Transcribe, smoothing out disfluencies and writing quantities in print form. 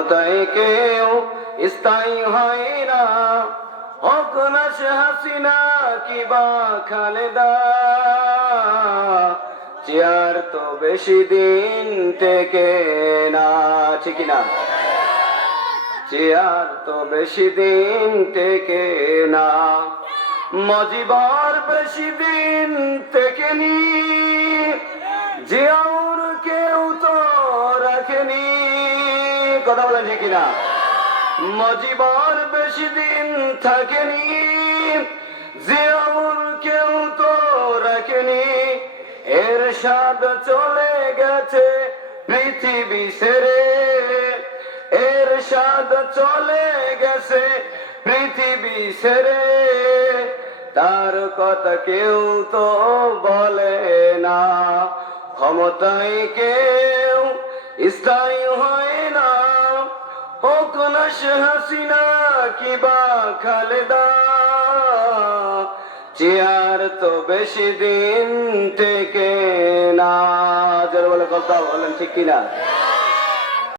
ক্ষমতায় কেউ স্থায়ী হয় না, হোক না সে হাসিনা কিবা খালেদা। চেয়ার তো বেশি দিন টেকে না, ঠিক না? চেয়ার তো বেশি দিন টেকে না। মজিবর বেশি দিন টেকেনি, জিয়াউর কেউ তো রাখেনি। কথা বলেন ঠিক না? মজিবর বেশি দিন থাকেনি, জিয়াউর কেউ তো রাখেনি। এরশাদ চলে গেছে পৃথিবী ছেড়ে, এরশাদ চলে গেছে পৃথিবী ছেড়ে। তার কথা কেউ তো বলে না, ক্ষমতায় কেউ স্থায়ী হয় না, হোক না সে হাসিনা কিবা খালেদা। চেয়ার তো বেশি দিন টেকে না। যারা বলে কথা বলেন ঠিক কিনা?